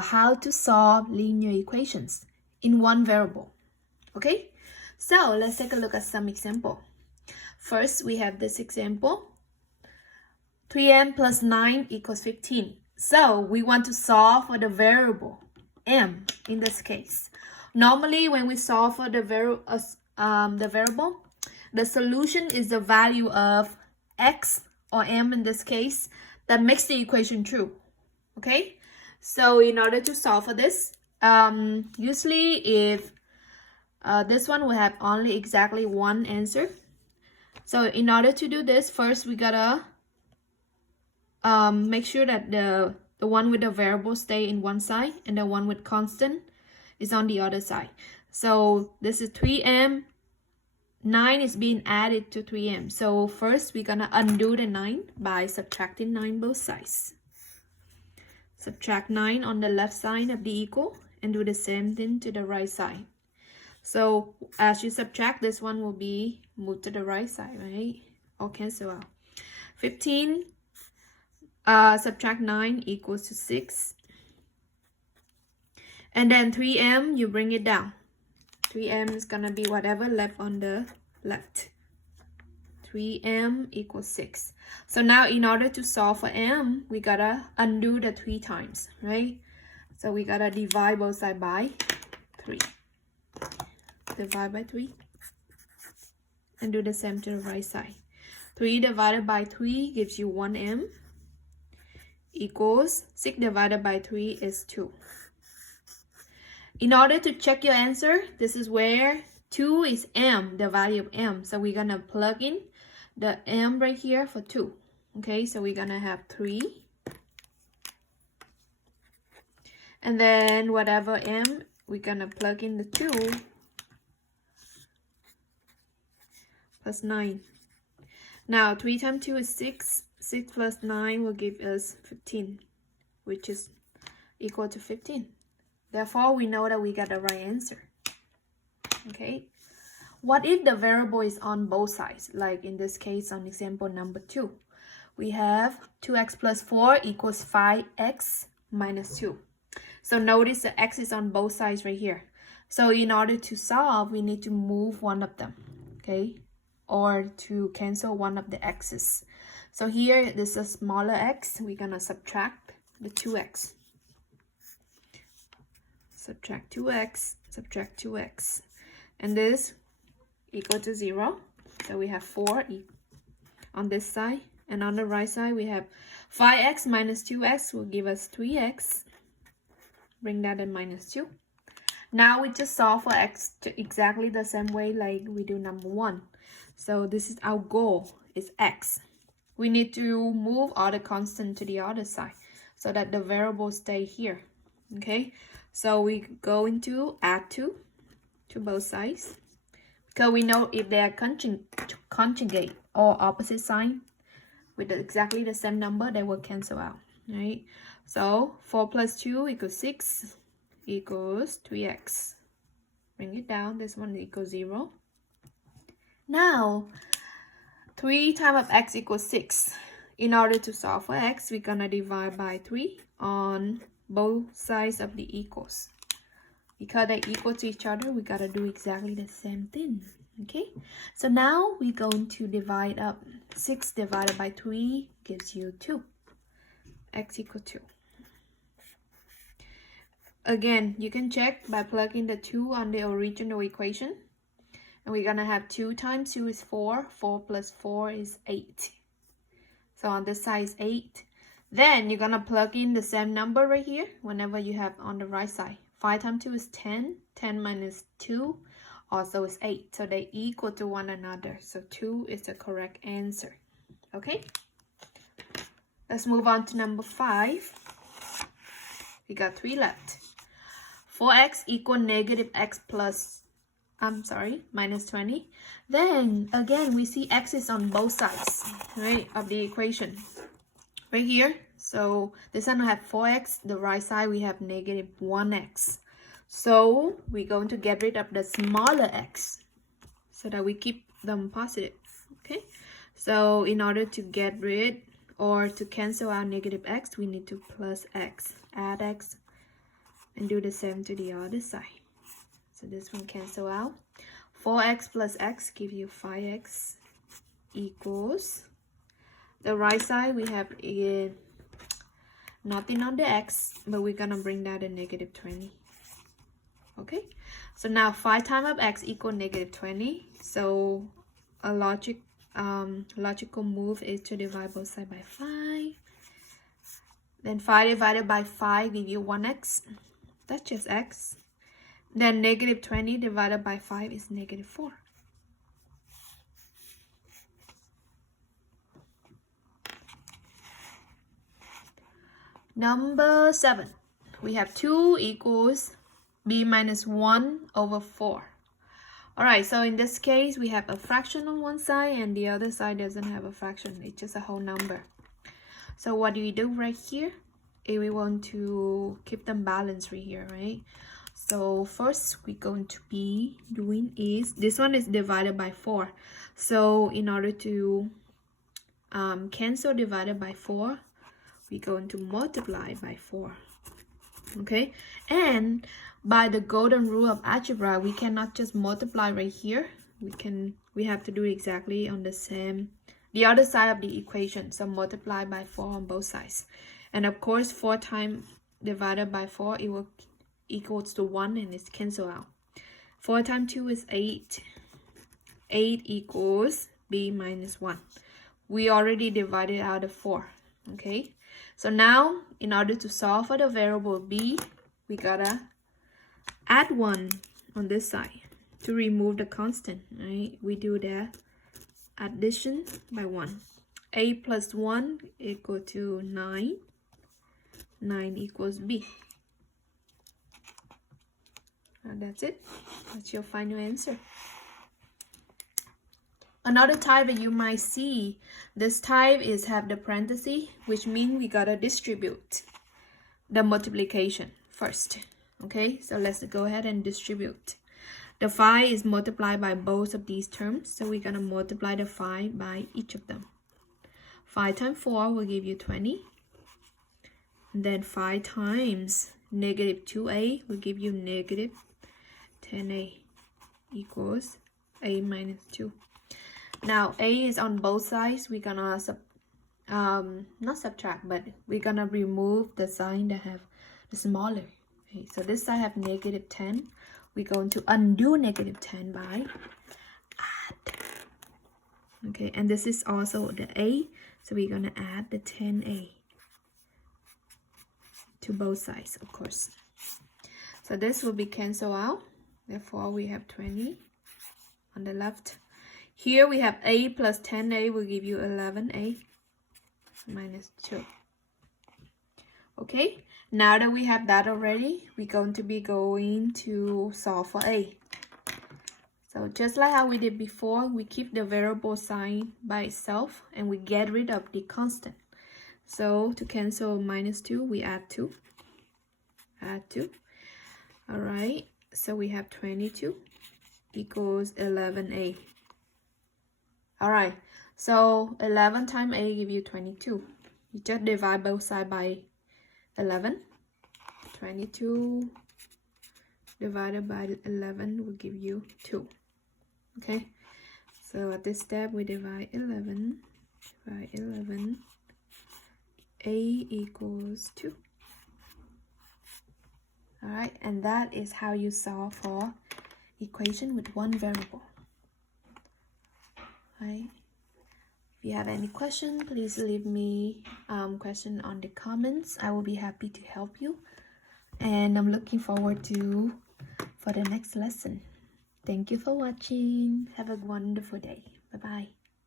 how to solve linear equations in one variable. Okay, so let's take a look at some example. First, we have this example. 3m plus 9 equals 15. So we want to solve for the variable m in this case. Normally, when we solve for the variable, the solution is the value of x or m in this case that makes the equation true. Okay, so in order to solve for this, usually if this one will have only exactly one answer. So in order to do this, first we gotta make sure that the one with the variable stay in one side and the one with constant is on the other side. So this is 3m. 9 is being added to 3m. So first we're gonna undo the 9 by subtracting 9 both sides. Subtract 9 on the left side of the equal and do the same thing to the right side. So as you subtract, this one will be moved to the right side, right? Or cancel out. 15 subtract 9 equals to 6. And then 3m, you bring it down. 3m is gonna be whatever left on the left. 3m equals 6. So now in order to solve for m, we gotta undo the 3 times, right? So we gotta divide both sides by 3. Divide by 3. And do the same to the right side. 3 divided by 3 gives you 1m equals 6 divided by 3 is 2. In order to check your answer, this is where 2 is m, the value of m. So we're gonna plug in the m right here for 2. Okay, so we're gonna have 3. And then whatever m, we're gonna plug in the 2 plus 9. Now 3 times 2 is 6. 6 plus 9 will give us 15, which is equal to 15. Therefore, we know that we got the right answer. Okay. What if the variable is on both sides? Like in this case, on example number 2. We have 2x plus 4 equals 5x minus 2. So notice the x is on both sides right here. So in order to solve, we need to move one of them. Okay. Or to cancel one of the x's. So here, this is a smaller x. We're going to subtract the 2x. Subtract 2x, subtract 2x. And this equal to 0. So we have 4 on this side. And on the right side, we have 5x minus 2x will give us 3x. Bring that in minus 2. Now we just solve for x to exactly the same way like we do number 1. So this is our goal, is x. We need to move all the constant to the other side so that the variable stay here. Okay, so we go into add 2 to both sides. Because we know if they are conjugate or opposite sign with exactly the same number, they will cancel out, right? So 4 plus 2 equals 6 equals 3x. Bring it down, this one equals 0. Now 3 times of x equals 6. In order to solve for x, we're gonna divide by 3 on both sides of the equals. Because they're equal to each other, we gotta do exactly the same thing. Okay, so now we're going to divide up. 6 divided by 3 gives you 2. X equals 2. Again, you can check by plugging the 2 on the original equation. And we're gonna have 2 times 2 is 4. 4 plus 4 is 8. So on this side is 8. Then you're gonna plug in the same number right here whenever you have on the right side. 5 times 2 is 10. 10 minus 2 also is 8. So they equal to one another. So 2 is the correct answer. Okay? Let's move on to number 5. We got 3 left. 4x equal negative x plus, minus 20. Then again, we see x is on both sides, right, of the equation. Right here, so this one will have 4x. The right side, we have negative 1x. So we're going to get rid of the smaller x so that we keep them positive. Okay, so in order to get rid or to cancel out negative x, we need to plus x. Add x and do the same to the other side. So this one cancel out. 4x plus x give you 5x equals, the right side we have nothing on the x, but we're gonna bring that to negative 20. Okay, so now 5 times of x equal negative 20. So a logical move is to divide both sides by 5. Then 5 divided by 5 give you 1x. That's just x. Then negative 20 divided by 5 is negative 4. Number 7. We have 2 equals b minus 1 over 4. Alright, so in this case, we have a fraction on one side and the other side doesn't have a fraction. It's just a whole number. So what do we do right here? If we want to keep them balanced right here, right? So first we're going to be doing is, this one is divided by 4. So in order to cancel divided by 4, we're going to multiply by 4. Okay, and by the golden rule of algebra, we cannot just multiply right here. We have to do exactly on the other side of the equation. So multiply by 4 on both sides. And of course, 4 times divided by 4, it will equals to 1 and it's cancel out. 4 times 2 is 8. 8 equals b minus 1. We already divided out of 4. Okay, so now in order to solve for the variable b, we gotta add 1 on this side to remove the constant, right? We do that addition by 1. A plus 1 equal to 9. 9 equals b. And that's it. That's your final answer. Another type that you might see, this type is have the parenthesis, which means we gotta distribute the multiplication first. Okay, so let's go ahead and distribute. The 5 is multiplied by both of these terms, so we're gonna multiply the 5 by each of them. 5 times 4 will give you 20. And then 5 times negative 2a will give you negative 10a equals a minus 2. Now a is on both sides. We're gonna not subtract, but we're gonna remove the sign that have the smaller. Okay, so this side have negative 10. We're going to undo negative 10 by add. Okay, and this is also the a, so we're gonna add the 10a to both sides, of course. So this will be cancelled out. Therefore, we have 20 on the left. Here we have a plus 10a will give you 11a minus 2. Okay, now that we have that already, we're going to solve for a. So just like how we did before, we keep the variable sign by itself and we get rid of the constant. So to cancel minus 2, we add 2. Add 2. All right, so we have 22 equals 11a. All right, so 11 times a give you 22. You just divide both sides by 11. 22 divided by 11 will give you 2. Okay, so at this step we divide 11 by 11. A equals 2. All right, and that is how you solve for equation with one variable. Right. If you have any question, please leave me question on the comments. I will be happy to help you. And I'm looking forward for the next lesson. Thank you for watching. Have a wonderful day. Bye-bye.